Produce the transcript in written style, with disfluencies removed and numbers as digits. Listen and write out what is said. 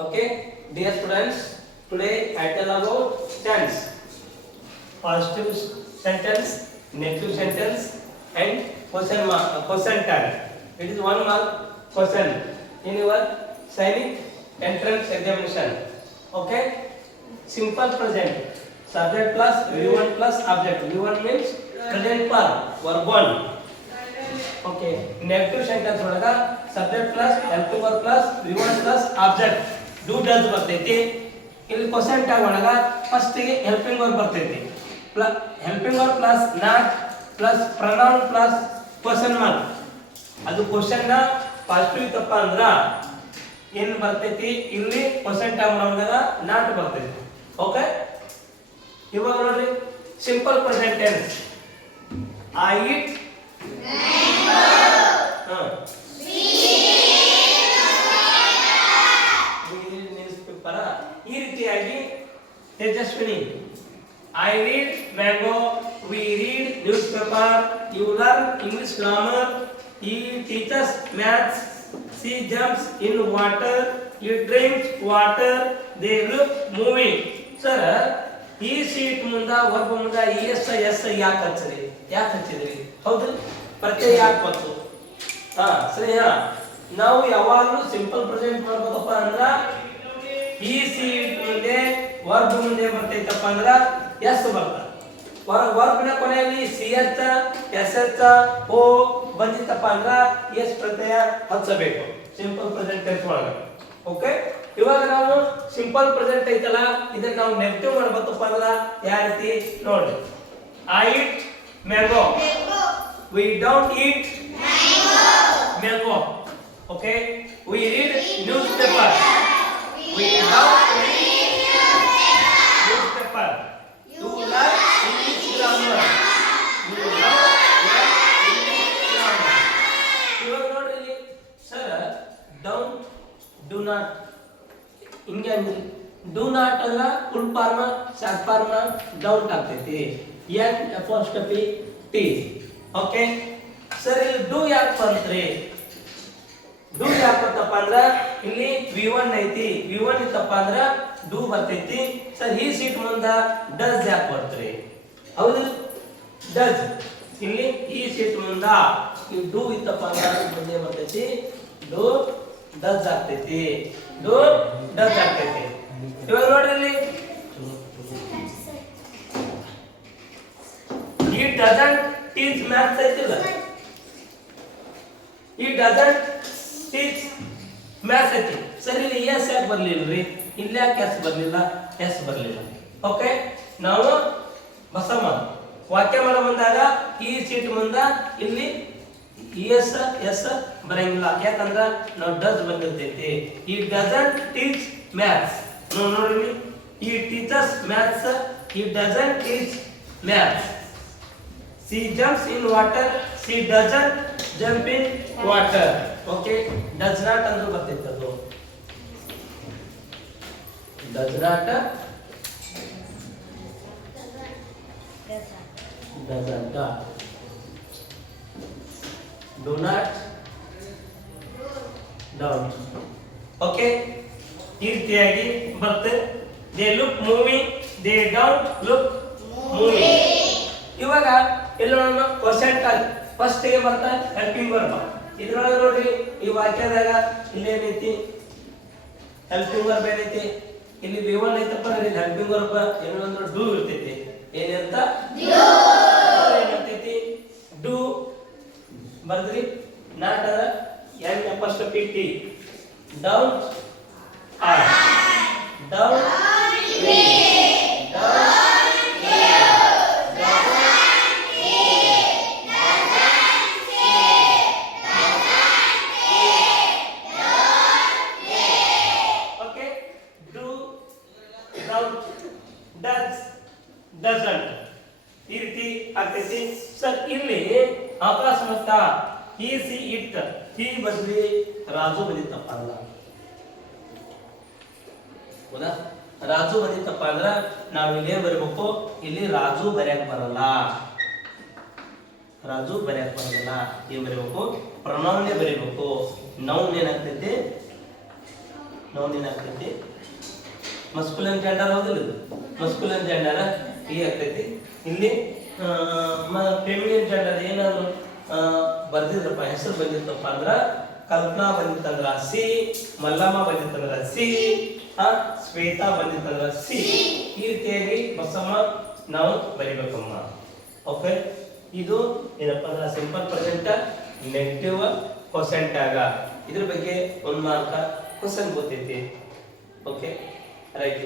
Okay, dear students, today I tell about tense. Positive sentence, negative sentence, and question tag. It is 1 mark question in your Sainik entrance examination. Okay, simple present. Subject plus V1 plus object. V1 means present verb 1. Okay, negative sentence ಒಳಗ subject plus helping verb plus V1 plus object do does ಬರ್ತೈತಿ. ಇಲ್ಲಿ question tag ಒಳಗ first ಗೆ helping verb ಬರ್ತೈತಿ. Helping verb plus not plus pronoun plus question mark. ಅದು question ನ positive ಇತ್ತಪ್ಪ ಅಂದ್ರ ಏನು ಬರ್ತೈತಿ, ಇಲ್ಲಿ ಕ್ವೆಶ್ಚನ್ ಟ್ಯಾಗ್ ಒಳಗ ನಾಟ್ ಬರ್ತೈತಿ. ಓಕೆ, ಇವಾಗ ನೋಡ್ರಿ simple present tense. I eat ಈ ರೀತಿಯಾಗಿ Tejaswini I read mango, we read newspaper, you learn English grammar, he teaches maths, she jumps in water, he drinks water, they look moving. Sir ಈ seat ಮುಂದ verb ಮುಂದ S S ಯಾಕೆ ಹಚ್ಚಿದ್ರಿ ಹೌದು, ಪ್ರತ್ಯಯ ಯಾಕೆ ಬಂತು? ಸರಿ, ನಾವು ಯಾವಾಗಲೂ ಸಿಂಪಲ್ ಪ್ರೆಸೆಂಟ್ ಮಾಡ್ಬೇಕಪ್ಪ ಅಂದ್ರ ಈ ಸೀಟ್ ಮುಂದೆ ವರ್ಬ್ ಮುಂದೆ ಬರ್ತೈತಪ್ಪ ಅಂದ್ರ ಎಸ್ ಬರ್ತದೆ. ವರ್ಬ್ ನ ಕೊನೆಯಲ್ಲಿ C H S H O ಬಂದಿತ್ತಪ್ಪ ಅಂದ್ರ ಎಸ್ ಪ್ರತ್ಯಯ ಹಚ್ಚಬೇಕು ಸಿಂಪಲ್ ಪ್ರೆಸೆಂಟ್ ಟೆನ್ಸ್ ಒಳಗೆ. ಓಕೆ, ಇವಾಗ ನಾವು ಸಿಂಪಲ್ ಪ್ರೆಸೆಂಟ್ ಐತಲ್ಲ ಇದನ್ನ ನಾವು ನೆಗೆಟಿವ್ ಮಾಡ್ಬೇಕಪ್ಪ ಅಂದ್ರ ಯಾವ ರೀತಿ ನೋಡ್ರಿ. I eat mango, we don't eat mango. Okay, we read newspaper, we don't read newspaper. You learn English grammar, you learn English grammar. ಇವಾಗ ನೋಡ್ರಿ ಸರ್, don't, do not ಹಿಂಗೆ do not ಅಲ್ಲ full form short form don't ಆಗ್ತೈತಿ. N apostrophe T. Okay sir, ಇಲ್ಲಿ do ಯಾಕೆ ಬಂತ್ರಿ? Do ಯಾಕೆ ಬಂತಪ್ಪ ಅಂದ್ರ ಇಲ್ಲಿ V1 ಐತಿ, V1 ಇತ್ತಪ್ಪ ಅಂದ್ರ ಡೂ ಬರ್ತೈತಿ. ಸರ್ ಈ ಸೀಟ್ ಮುಂದ ಡಸ್ ಯಾಕೆ ಬರ್ತ್ರಿ? ಹೌದು, ಡಸ್. ಇಲ್ಲಿ ಈ ಸೀಟ್ ಮುಂದ ಈ ಡೂ ಇತ್ತಪ್ಪ ಅಂದ್ರ ಮುಂದೆ ಬರ್ತೈತಿ, ಡೂ ಡಸ್ ಆಗ್ತೈತಿ, ಡೂ ಡಸ್ ಆಗ್ತೈತಿ. ಇವಾಗ ನೋಡ್ರಿ ಇಲ್ಲಿ he doesn't teach maths ಐತಿಲ್ಲ, he doesn't teach maths ಐತಿ. ಸರಿ, ಇಲ್ಲಿ ಎಸ್ ಯಾಕೆ ಬರ್ಲಿಲ್ರಿ? ಇಲ್ಲಿ ಯಾಕೆ ಎಸ್ ಬರ್ಲಿಲ್ಲ? ಎಸ್ ಬರ್ಲಿಲ್ಲ. ಓಕೆ, ನಾವು ಬಸಮ್ಮ ವಾಕ್ಯ ಮಾಡೋ ಬಂದಾಗ ಈ ಸೀಟ್ ಮುಂದ ಇಲ್ಲಿ ಎಸ್ ಎಸ್ ಬರಂಗಿಲ್ಲ, ಯಾಕಂದ್ರ ನಾವು does ಬಂದಿರ್ತೈತಿ. he doesn't teach maths. ನೋಡ್ರಿ, he teaches maths, he doesn't teach maths. She jumps in water, she doesn't jump in water. Okay, does not ಅಂದ್ರು ಬರ್ತೈತದು. does not, doesn't, do not, don't. Okay, ಈ ರೀತಿಯಾಗಿ ಬರುತ್ತೆ. they look moving, they don't look moving. ಇವಾಗ ಎಲ್ಲೋಣ question tag first ಗೆ ಬರ್ತಾ helping verb. ಇದ್ರೊಳಗೆ ನೋಡ್ರಿ ಈ ವಾಕ್ಯದಾಗ ಇಲ್ಲಿ ಏನೈತಿ, ಹೆಲ್ಪಿಂಗ್ ವರ್ಬ್ ಏನೈತಿ, ಇಲ್ಲಿ V1 ಐತಪ್ಪ ಅಂದ್ರೆ ಇಲ್ಲಿ ಹೆಲ್ಪಿಂಗ್ ವರ್ಬ್ ಏನು ಅಂದ್ರೆ ಡೂ ಇರ್ತೈತಿ. ಏನಂತ ಏನಂತೈತಿ? ಡೂ ಬರ್ದ್ರಿ. ನಾಟ್ ಅದ N apostrophe T. Don't R, don't doesn't ಈ ರೀತಿ ಆಗ್ತೈತಿ. ಸರ್ ಇಲ್ಲಿ ಆಕಾಶ ಮತ್ತ he see it, he ಬದ್ಲಿ ರಾಜು ಬಂದಿತ್ತಪ್ಪ ಅಂದ್ರ ಹೌದಾ? ರಾಜು ಬಂದಿತ್ತಪ್ಪ ಅಂದ್ರ ನಾವು ಇಲ್ಲಿ ಏನ್ ಬರೀಬೇಕು? ಇಲ್ಲಿ ರಾಜು ಬರೆಯಕ್ ಬರಲ್ಲ, ರಾಜು ಬರೆಯಕ್ ಬರಲ್ಲ. ಏನ್ ಬರೀಬೇಕು? ಪ್ರೊನೌನ್ ಬರೀಬೇಕು. ನೌನ್ ಏನಾಗ್ತೈತಿ? ನೌನ್ ಏನಾಗ್ತೈತಿ ಮಸ್ಕುಲನ್ ಜೆಂಡರ್ ಹೌದಿಲ್ಲ ಮಸ್ಕುಲನ್ ಜೆಂಡರ್ ಈ ಆಗ್ತೈತಿ ಇಲ್ಲಿ ಫೆಮಿನಿನ್ ಜೆಂಡರ್ ಏನಾದ್ರು ಬರ್ದಿದ್ರಪ್ಪ ಹೆಸರು ಬಂದಿತ್ತಪ್ಪ ಅಂದ್ರ ಕಲ್ಪನಾ ಬಂದಿತ್ತಂದ್ರ ಸಿ ಮಲ್ಲಮ್ಮ ಬಂದಿತ್ತಂದ್ರ ಸಿ ಶ್ವೇತಾ ಬಂದಿತ್ತಂದ್ರ ಸಿ ಈ ರೀತಿಯಾಗಿ ಬಸಮ್ಮ ನಾವು ಬರಿಬೇಕಮ್ಮ ಓಕೆ ಇದು ಏನಪ್ಪ ಅಂದ್ರೆ ಸಿಂಪಲ್ ಪ್ರೆಸೆಂಟ್ ನೆಗೆಟಿವ್ ಕ್ವಶನ್ ಆಗ ಇದ್ರ ಬಗ್ಗೆ 1 ಮಾರ್ಕ್ ಕ್ವಶನ್ ಗೊತ್ತೈತಿ ಓಕೆ ರೈಟ್